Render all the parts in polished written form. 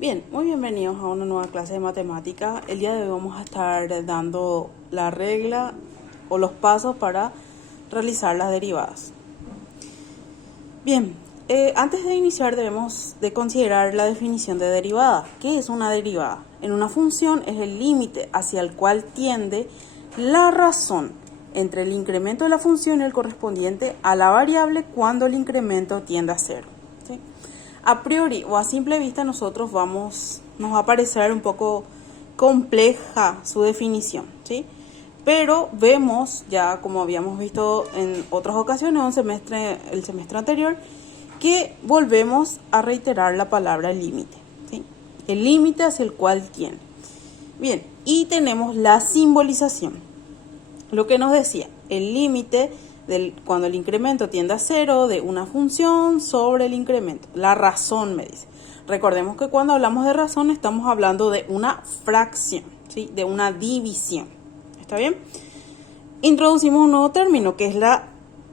Bien, muy bienvenidos a una nueva clase de matemática. El día de hoy vamos a estar dando la regla o los pasos para realizar las derivadas. Bien, antes de iniciar debemos de considerar la definición de derivada. ¿Qué es una derivada? En una función es el límite hacia el cual tiende la razón entre el incremento de la función y el correspondiente a la variable cuando el incremento tiende a cero. ¿Sí? A priori o a simple vista nos va a parecer un poco compleja su definición, ¿sí? Pero vemos, ya como habíamos visto en otras ocasiones, el semestre anterior, que volvemos a reiterar la palabra límite, ¿sí? El límite hacia el cual tiende. Bien, y tenemos la simbolización. Lo que nos decía, el límite cuando el incremento tiende a cero de una función sobre el incremento. La razón me dice. Recordemos que cuando hablamos de razón estamos hablando de una fracción, ¿sí? De una división. ¿Está bien? Introducimos un nuevo término que es la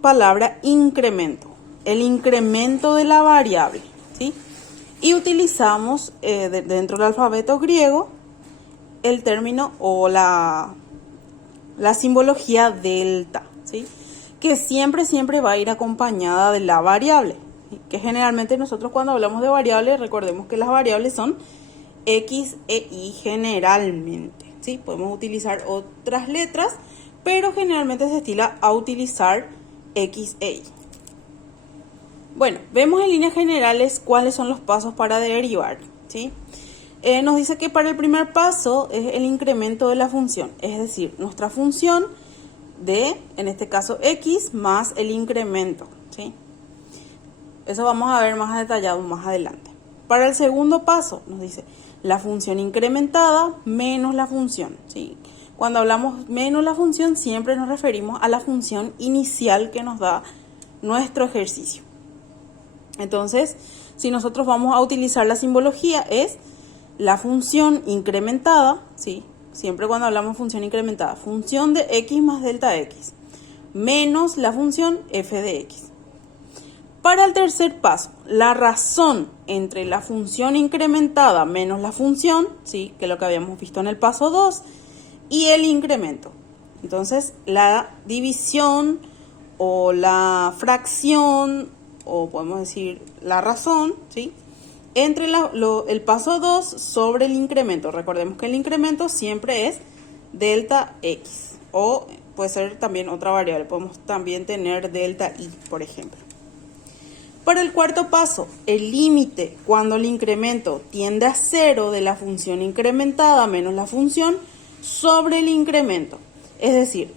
palabra incremento. El incremento de la variable, ¿sí? Y utilizamos dentro del alfabeto griego el término o la simbología delta, ¿sí? Que siempre va a ir acompañada de la variable, ¿sí? Que generalmente nosotros cuando hablamos de variables, recordemos que las variables son X e Y generalmente, ¿sí? Podemos utilizar otras letras, pero generalmente se estila a utilizar X e Y. Bueno, vemos en líneas generales cuáles son los pasos para derivar, ¿sí? Nos dice que para el primer paso es el incremento de la función, es decir, nuestra función en este caso, X más el incremento, ¿sí? Eso vamos a ver más detallado más adelante. Para el segundo paso, nos dice la función incrementada menos la función, ¿sí? Cuando hablamos menos la función, siempre nos referimos a la función inicial que nos da nuestro ejercicio. Entonces, si nosotros vamos a utilizar la simbología, es la función incrementada, ¿sí? Siempre cuando hablamos de función incrementada, función de x más delta x, menos la función f de x. Para el tercer paso, la razón entre la función incrementada menos la función, ¿sí? Que es lo que habíamos visto en el paso 2, y el incremento. Entonces, la división o la fracción, o podemos decir la razón, ¿sí? Entre el paso 2 sobre el incremento. Recordemos que el incremento siempre es delta x. O puede ser también otra variable. Podemos también tener delta y, por ejemplo. Para el cuarto paso, el límite cuando el incremento tiende a cero de la función incrementada menos la función sobre el incremento. Es decir,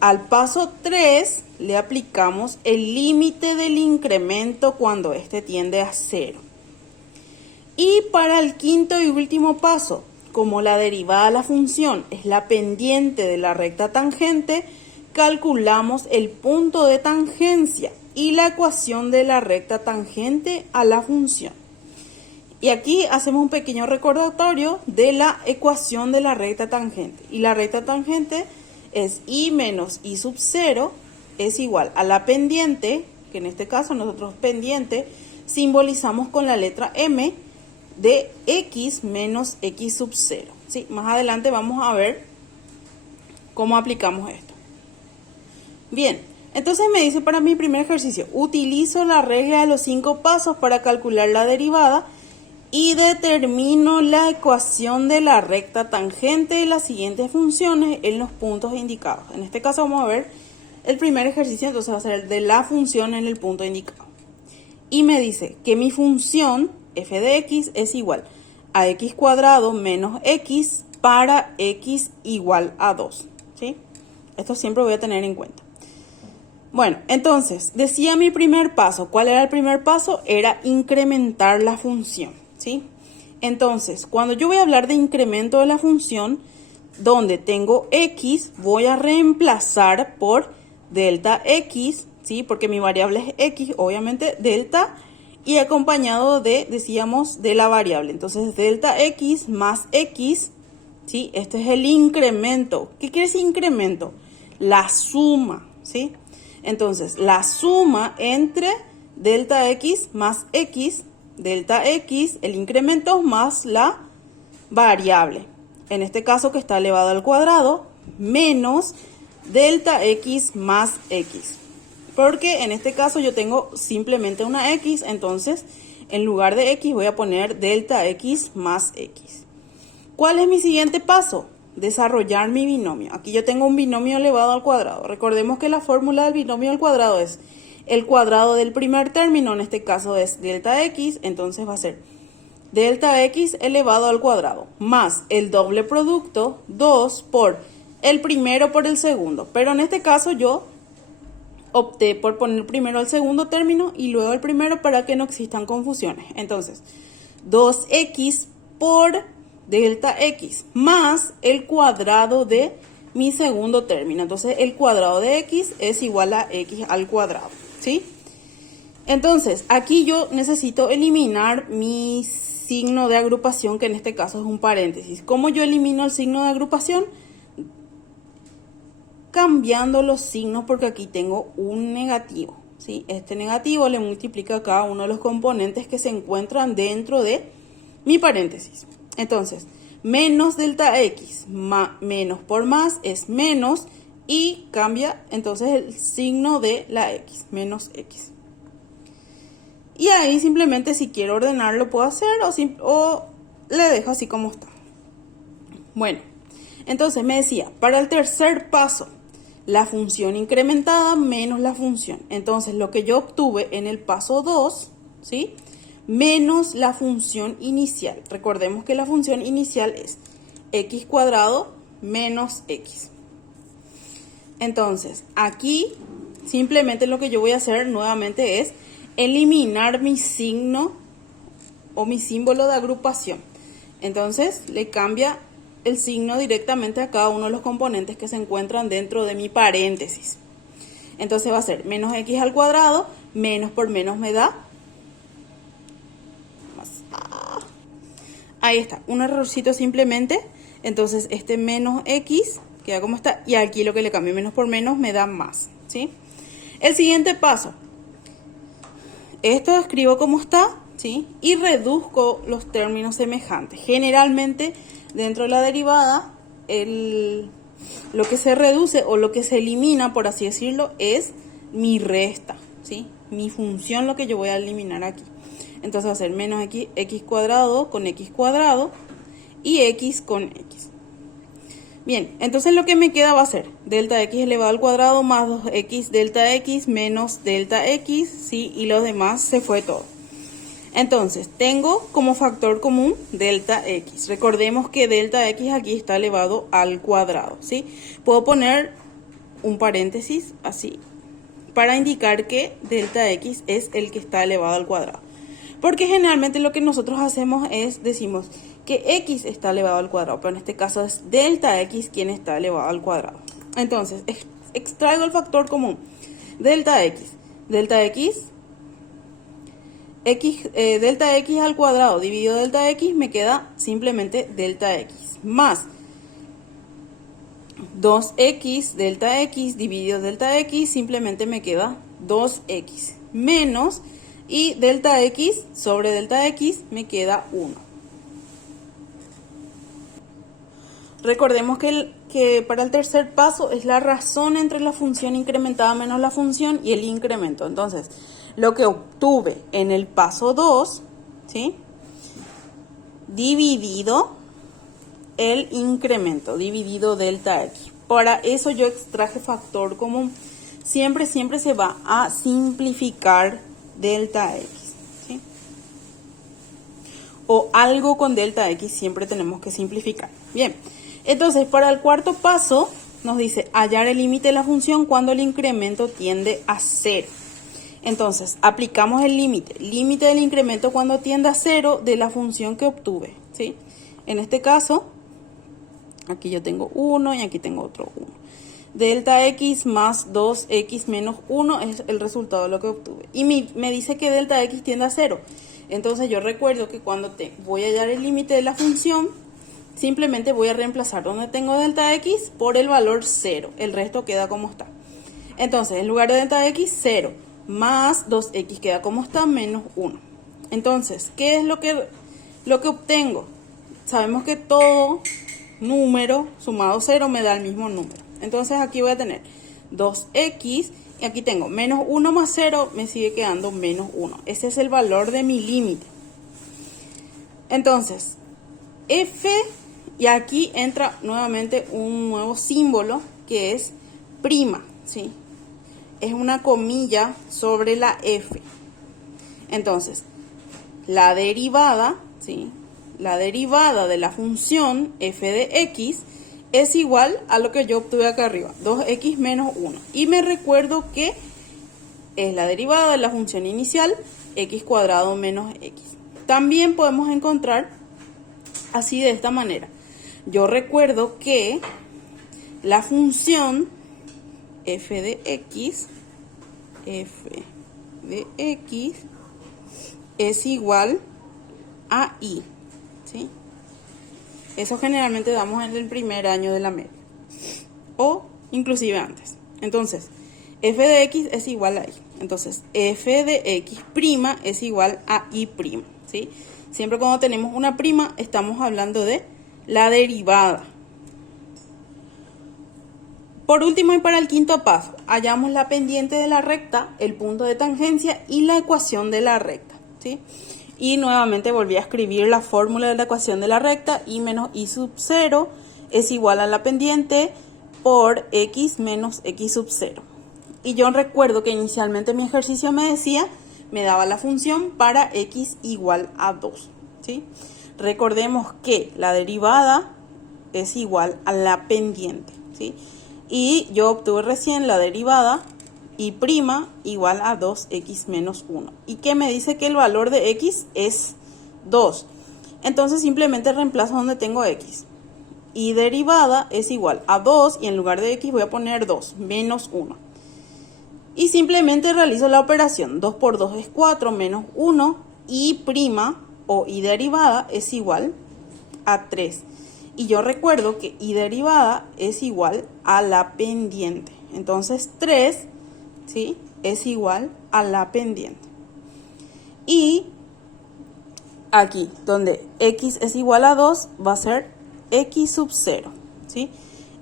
al paso 3 le aplicamos el límite del incremento cuando este tiende a cero. Y para el quinto y último paso, como la derivada de la función es la pendiente de la recta tangente, calculamos el punto de tangencia y la ecuación de la recta tangente a la función. Y aquí hacemos un pequeño recordatorio de la ecuación de la recta tangente. Y la recta tangente es y menos y sub 0 es igual a la pendiente, que en este caso nosotros pendiente simbolizamos con la letra M, de x menos x sub 0. ¿Sí? Más adelante vamos a ver cómo aplicamos esto. Bien, entonces me dice para mi primer ejercicio, utilizo la regla de los 5 pasos para calcular la derivada y determino la ecuación de la recta tangente de las siguientes funciones en los puntos indicados. En este caso vamos a ver el primer ejercicio, entonces va a ser el de la función en el punto indicado. Y me dice que mi función f de x es igual a x cuadrado menos x para x igual a 2, ¿sí? Esto siempre voy a tener en cuenta. Bueno, entonces, decía mi primer paso. ¿Cuál era el primer paso? Era incrementar la función, ¿sí? Entonces, cuando yo voy a hablar de incremento de la función, donde tengo x, voy a reemplazar por delta x, ¿sí? Porque mi variable es x, obviamente delta, y acompañado de, decíamos, de la variable. Entonces, delta x más x, ¿sí? Este es el incremento. ¿Qué quiere decir incremento? La suma, ¿sí? Entonces, la suma entre delta x más x, delta x, el incremento, más la variable, en este caso que está elevado al cuadrado, menos delta x más x. Porque en este caso yo tengo simplemente una x, entonces en lugar de x voy a poner delta x más x. ¿Cuál es mi siguiente paso? Desarrollar mi binomio. Aquí yo tengo un binomio elevado al cuadrado. Recordemos que la fórmula del binomio al cuadrado es el cuadrado del primer término, en este caso es delta x, entonces va a ser delta x elevado al cuadrado, más el doble producto, 2 por el primero por el segundo. Pero en este caso yo opté por poner primero el segundo término y luego el primero para que no existan confusiones. Entonces, 2x por delta x más el cuadrado de mi segundo término. Entonces, el cuadrado de x es igual a x al cuadrado, ¿sí? Entonces, aquí yo necesito eliminar mi signo de agrupación, que en este caso es un paréntesis. ¿Cómo yo elimino el signo de agrupación? Cambiando los signos, porque aquí tengo un negativo, ¿sí? Este negativo le multiplica a cada uno de los componentes que se encuentran dentro de mi paréntesis. Entonces, menos delta x, menos por más es menos, y cambia entonces el signo de la x, menos x. Y ahí simplemente si quiero ordenarlo puedo hacer o le dejo así como está. Bueno, entonces me decía, para el tercer paso, la función incrementada menos la función. Entonces, lo que yo obtuve en el paso 2, ¿sí? Menos la función inicial. Recordemos que la función inicial es x cuadrado menos x. Entonces, aquí simplemente lo que yo voy a hacer nuevamente es eliminar mi signo o mi símbolo de agrupación. Entonces, le cambia el signo directamente a cada uno de los componentes que se encuentran dentro de mi paréntesis. Entonces va a ser menos x al cuadrado, menos por menos me da. Ahí está, un errorcito simplemente. Entonces este menos x queda como está, y aquí lo que le cambio menos por menos me da más, ¿sí? El siguiente paso, esto escribo como está, ¿sí? Y reduzco los términos semejantes. Generalmente dentro de la derivada, lo que se reduce o lo que se elimina, por así decirlo, es mi resta, ¿sí? Mi función, lo que yo voy a eliminar aquí. Entonces va a ser menos x cuadrado con x cuadrado y x con x. Bien, entonces lo que me queda va a ser delta x elevado al cuadrado más 2x delta x menos delta x, ¿sí? Y los demás se fue todo. Entonces, tengo como factor común delta x. Recordemos que delta x aquí está elevado al cuadrado, ¿sí? Puedo poner un paréntesis así para indicar que delta x es el que está elevado al cuadrado. Porque generalmente lo que nosotros hacemos es, decimos que x está elevado al cuadrado, pero en este caso es delta x quien está elevado al cuadrado. Entonces, extraigo el factor común. Delta x. Delta x delta x al cuadrado dividido delta x me queda simplemente delta x más 2x delta x dividido delta x simplemente me queda 2x menos, y delta x sobre delta x me queda 1. Recordemos que para el tercer paso es la razón entre la función incrementada menos la función y el incremento. Entonces, lo que obtuve en el paso 2, ¿sí? Dividido el incremento, dividido delta x. Para eso yo extraje factor común. Siempre se va a simplificar delta x, ¿sí? O algo con delta x siempre tenemos que simplificar. Bien, entonces para el cuarto paso nos dice hallar el límite de la función cuando el incremento tiende a 0. Entonces, aplicamos el límite del incremento cuando tiende a 0 de la función que obtuve, ¿sí? En este caso, aquí yo tengo 1 y aquí tengo otro 1. Delta x más 2x menos 1 es el resultado de lo que obtuve. Y me dice que delta x tiende a 0. Entonces, yo recuerdo que cuando voy a hallar el límite de la función, simplemente voy a reemplazar donde tengo delta x por el valor 0. El resto queda como está. Entonces, en lugar de delta x, 0. Más 2x queda como está, menos 1. Entonces, ¿qué es lo que obtengo? Sabemos que todo número sumado 0 me da el mismo número. Entonces aquí voy a tener 2x y aquí tengo menos 1 más 0, me sigue quedando menos 1. Ese es el valor de mi límite. Entonces, f, y aquí entra nuevamente un nuevo símbolo que es prima, ¿sí? Es una comilla sobre la f. Entonces, la derivada, ¿sí? La derivada de la función f de x es igual a lo que yo obtuve acá arriba, 2x menos 1. Y me recuerdo que es la derivada de la función inicial, x cuadrado menos x. También podemos encontrar así de esta manera. Yo recuerdo que la función f de x es igual a y, ¿sí? Eso generalmente damos en el primer año de la media o inclusive antes. Entonces, f de x es igual a y. Entonces, f de x' es igual a y', ¿sí? Siempre cuando tenemos una prima estamos hablando de la derivada. Por último y para el quinto paso, hallamos la pendiente de la recta, el punto de tangencia y la ecuación de la recta, ¿sí? Y nuevamente volví a escribir la fórmula de la ecuación de la recta, y menos y sub 0 es igual a la pendiente por x menos x sub 0. Y yo recuerdo que inicialmente mi ejercicio me daba la función para x igual a 2, ¿sí? Recordemos que la derivada es igual a la pendiente, ¿sí? Y yo obtuve recién la derivada y' igual a 2x menos 1. Y que me dice que el valor de x es 2. Entonces simplemente reemplazo donde tengo x. Y derivada es igual a 2 y en lugar de x voy a poner 2 menos 1. Y simplemente realizo la operación. 2 por 2 es 4 menos 1. Y' o y derivada es igual a 3. Y yo recuerdo que y derivada es igual a la pendiente. Entonces 3, ¿sí?, es igual a la pendiente. Y aquí, donde x es igual a 2, va a ser x sub 0, ¿sí?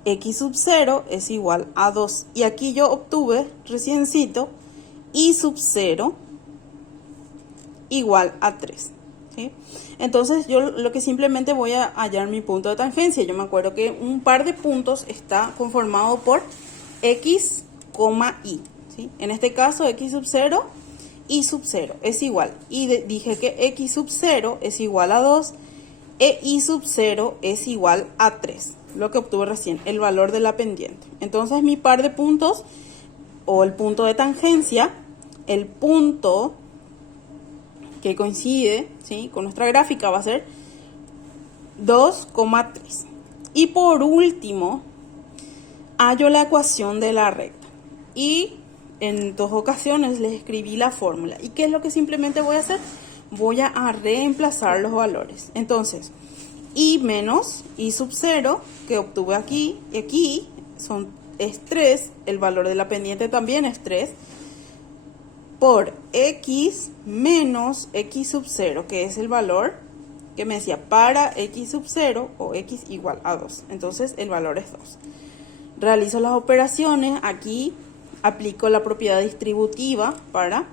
X sub 0 es igual a 2. Y aquí yo obtuve reciencito y sub 0 igual a 3. ¿Sí? Entonces yo lo que simplemente voy a hallar mi punto de tangencia. Yo me acuerdo que un par de puntos está conformado por x, y, ¿sí? En este caso x sub 0 y sub 0 es igual. Y dije que x sub 0 es igual a 2 e y sub 0 es igual a 3. Lo que obtuve recién, el valor de la pendiente. Entonces mi par de puntos o el punto de tangencia, el punto que coincide, ¿sí?, con nuestra gráfica va a ser 2,3. Y por último, hallo la ecuación de la recta. Y en 2 ocasiones les escribí la fórmula. ¿Y qué es lo que simplemente voy a hacer? Voy a reemplazar los valores. Entonces, y menos y sub 0 que obtuve aquí y aquí es 3. El valor de la pendiente también es 3. Por x menos x sub 0, que es el valor que me decía para x sub 0 o x igual a 2. Entonces el valor es 2. Realizo las operaciones. Aquí aplico la propiedad distributiva para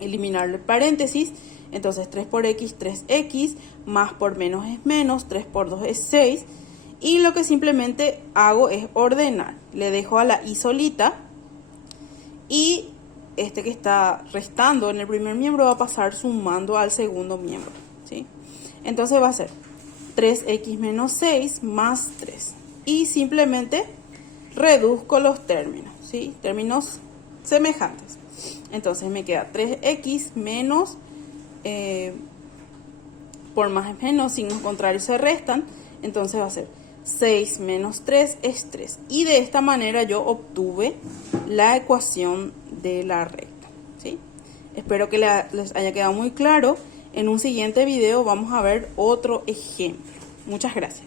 eliminar el paréntesis. Entonces 3 por x, 3x, más por menos es menos, 3 por 2 es 6. Y lo que simplemente hago es ordenar. Le dejo a la y solita y este que está restando en el primer miembro va a pasar sumando al segundo miembro, ¿sí? Entonces va a ser 3x menos 6 más 3. Y simplemente reduzco los términos, ¿sí? Términos semejantes. Entonces me queda 3x menos, por más es menos, signos contrarios se restan. Entonces va a ser 6 menos 3 es 3. Y de esta manera yo obtuve la ecuación de la recta, ¿sí? Espero que les haya quedado muy claro. En un siguiente video vamos a ver otro ejemplo. Muchas gracias.